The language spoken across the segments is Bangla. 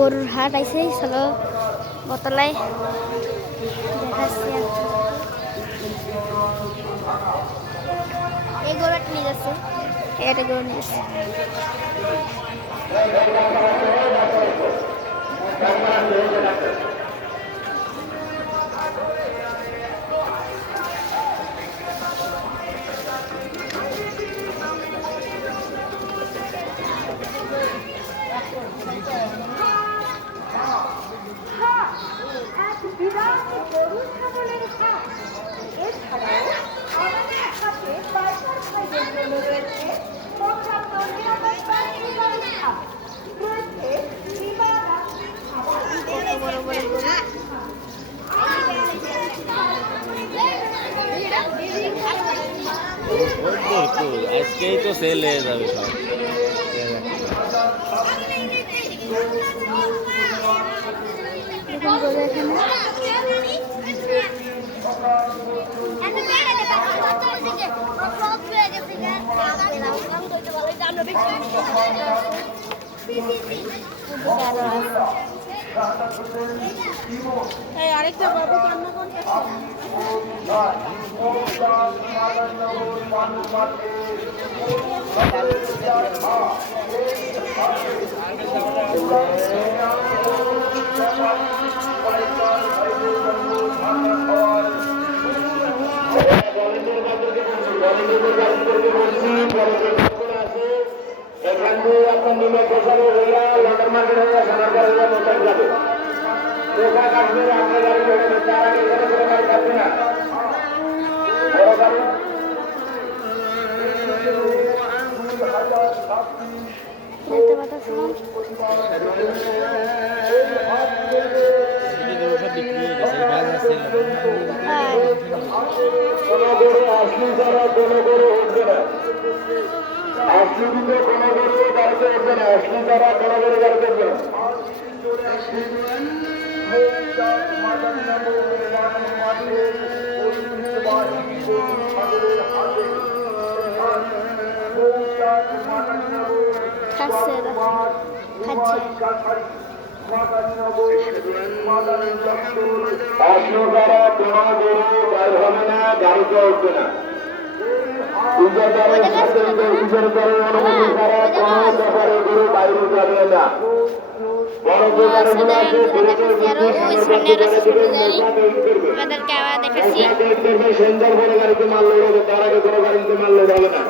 গরুর হাট আইছে, চলো বোতলায় দেখাচ্ছি। এই গরু একটা নিয়ে যাচ্ছে, এটা গরু নিয়ে যাচ্ছে। আজকেই তো সেল হয়ে যাবে সব। আরেকটা বাবু কান্না করতেছে। এখান দিয়ে আপনার নিমে প্রসারে হইয়া লন্ডন মার্কেট হইয়া সোনারগাঁ হইয়া মোটাই যাবে। দেখা কাশ্মীর আপনার গাড়ি বেরোবে, তার আগে এখানে কোনো গাড়ি থাকবে না। বড় গাড়ি দেখতে পাচ্ছেন কোনো গরু আসলি ছাড়া কোনো গরু উঠবে না। আসলি দিতে কোনো গরু গাড়িতে উঠবে না। আসলি ছাড়া কোনো গরু গাড়িতে উঠবে না। খাচ্ছে খাচ্ছে। আসলি ছাড়া কোনো গরু বাইর হবে না, গাড়িতে উঠবে না। গরু বাইরে যাবে না। বড় সেন্টার করে গাড়িতে মারলে হবে, তার আগে কোনো গাড়িতে মারলে যাবে না।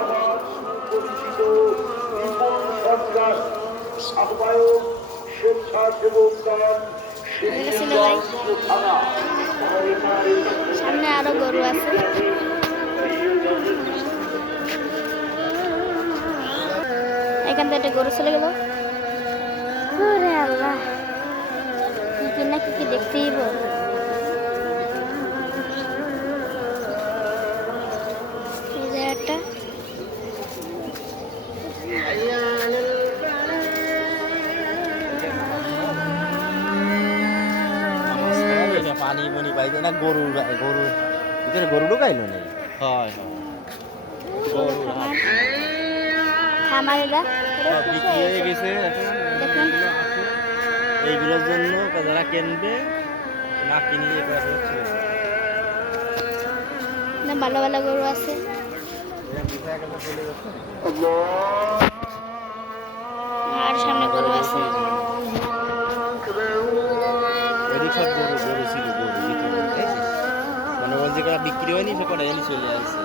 সামনে আরো গরু আছে। এখান থেকে একটা গরু চলে গেল। আল্লাহ, কি না কি দেখতেই একটা পানি মনি পাইছে না। গরু গরু ভিতরে গরু ঢুকাইলো না। হয় এইগুলোর জন্য যারা কিনবে না কিনলে ভালো ভালো গরু আছে। আর সামনে গরু আছে। মানে ওই যে বিক্রি হয়নি সে কটা জানি চলে আসছে।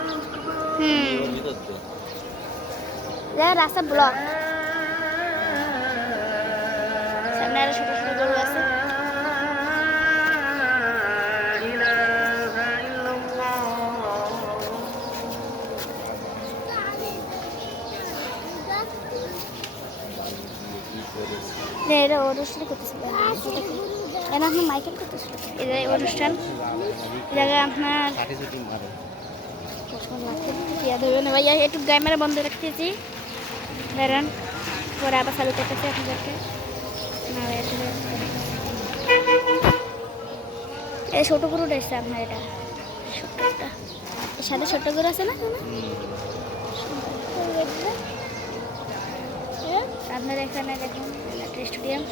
রাস্তা ব্লক। সামনে আরো ছোট ছোট গরু আছে। এটা অনুষ্ঠান করতেছিল, আপনার মাইকেল করতেছিল। এটা অনুষ্ঠান জায়গায় আপনার ভাইয়া একটু ক্যামেরা বন্ধ রাখতেছি, দাঁড়ান, পরে আবার চালু করতেছি আপনাদেরকে। এই ছোট গরুটা এসছে আপনার, এটা ছোট্ট একটা, এর সাথে ছোট্ট গরু আছে না আপনার এখানে দেখুন স্টেডিয়াম।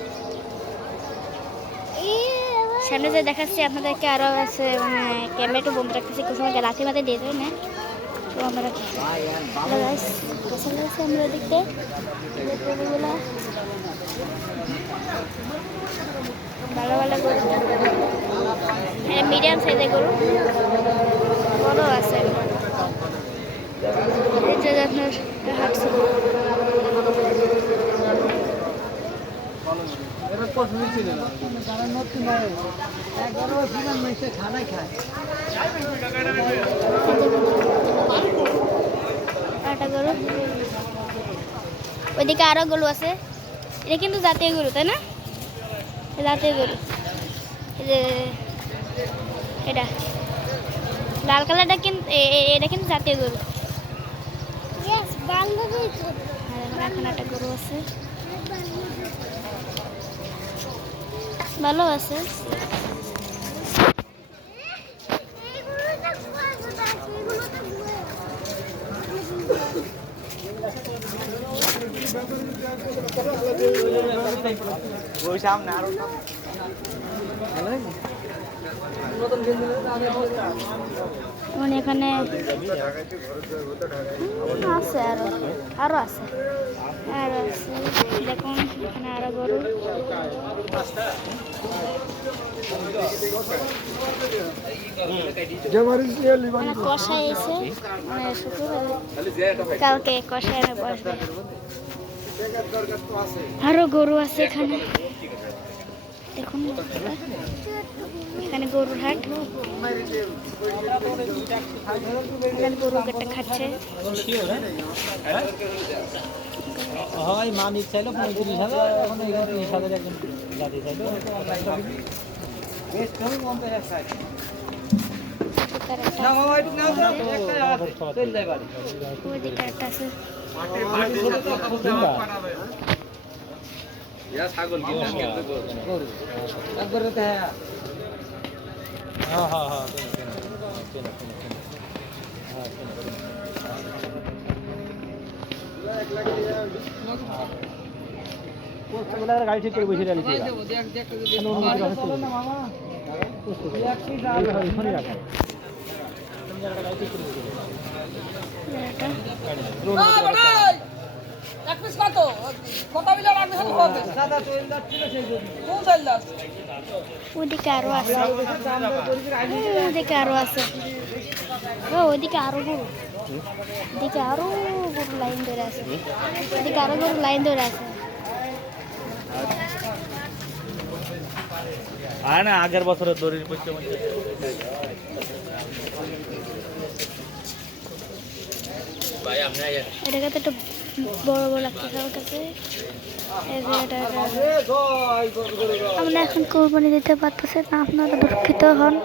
সামনে যে দেখাচ্ছি আপনাদেরকে আরও আছে মানে ক্যামেরা একটু বন্ধ রাখতেছি কিছু সময় লাঠি মাথে দিয়ে দেবে না তো আমরা পছন্দ হয়েছে আমরা দেখতে গরুগুলো ভালো ভালো গরু মিডিয়াম সাইজের গরু বড় আছে এই যে আপনার হাঁটছে ওইদিকে আরো গরু আছে এটা কিন্তু জাতীয় গরু তাই না জাতীয় গরু এই যে এটা লাল কালারটা কিন্তু এটা কিন্তু জাতীয় গরু এখন একটা গরু আছে ভালো আছে এখানে আছে আরো আছে দেখুন এখানে আরো গরু কষাই এসে মানে কালকে কষাই বসবে আরো গরু আছে এখানে দেখুন এখানে গরুর হাট এখানে গরু একটা খাচ্ছে হয় মানিক চাইলো 35,000 এখন 30,000 একজন জাতি চাইলো না বাবা একটু নাও তো একটা চল যায় বাড়ি ওই দিকে একটা আছে ইয়া ছাগল কি গরু একবার তো হ্যাঁ হ্যাঁ হ্যাঁ গাড়ি ঠিক করে বসে রাখি ওইদিকে আরো আছে ওইদিকে আরো আছে ওইদিকে আরো গরু ওইদিকে আরো গরু লাইন ধরে আছে ওইদিকে আরো গরু লাইন ধরে আছে আর না আগের বছরের দড়ির পক্ষে এটাকে তো একটু বড় বড় লাগতেছে আমার কাছে আমরা এখন কোরবানি দিতে পারতেছে না আপনারা দুঃখিত হন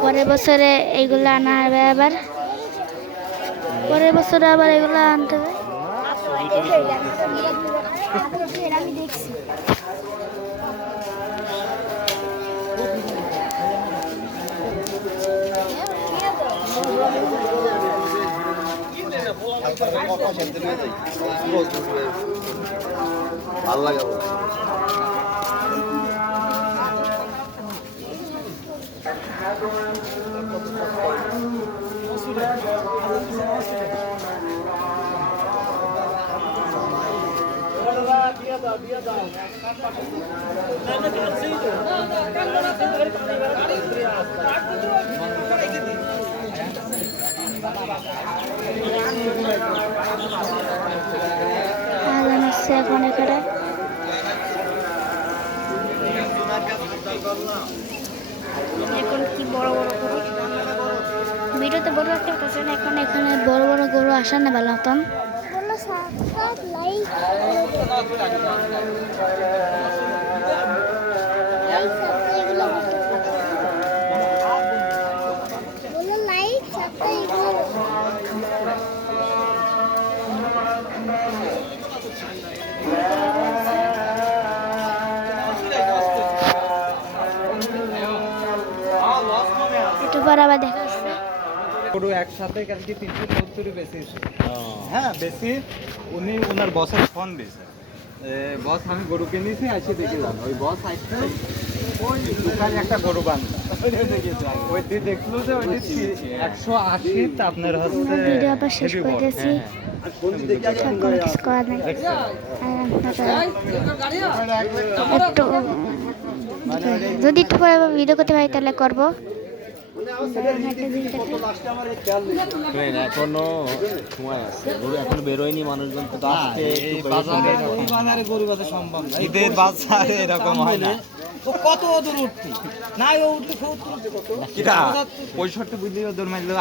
পরের বছরে এইগুলো আনা হবে আবার পরের বছরে আবার এগুলো আনতে হবে আমি দেখছি ভালো লাগে এখন এখানে এখন কি বড় বড় গরু ভিডিওতে বড় রাখতে পারছেন এখন এখানে বড় বড় গরু আসা না ভালো মতন পর আবার দেখা হচ্ছে। গরু একসাথে কালকে 370 বেশিছে। হ্যাঁ বেশি উনি ওনার বসের ফোন দিয়েছে বস আমি গরু কিনেছি আসে দেখলাম ওই বস আসছে ওই দোকানে একটা গরু বান্ধা ওই দিয়ে দেখলো যে ওই 180 তা আপনার হচ্ছে ভিডিও আবার শেষ করে দিয়েছি, কোনো কিছু করার নাই। একটু যদি একটু পরে ভিডিও করতে পারি তাহলে করবো। এখনো সময় আছে, গরু এখন বেরোয়নি, মানুষজন তো আসছে, একটু বাজারে গরু বাজার সম্ভব না। ঈদের বাজারে এরকম হয় না ও কত দূর উঠতি না, ও উঠলে 65 বুঝলি দৌড় মারলো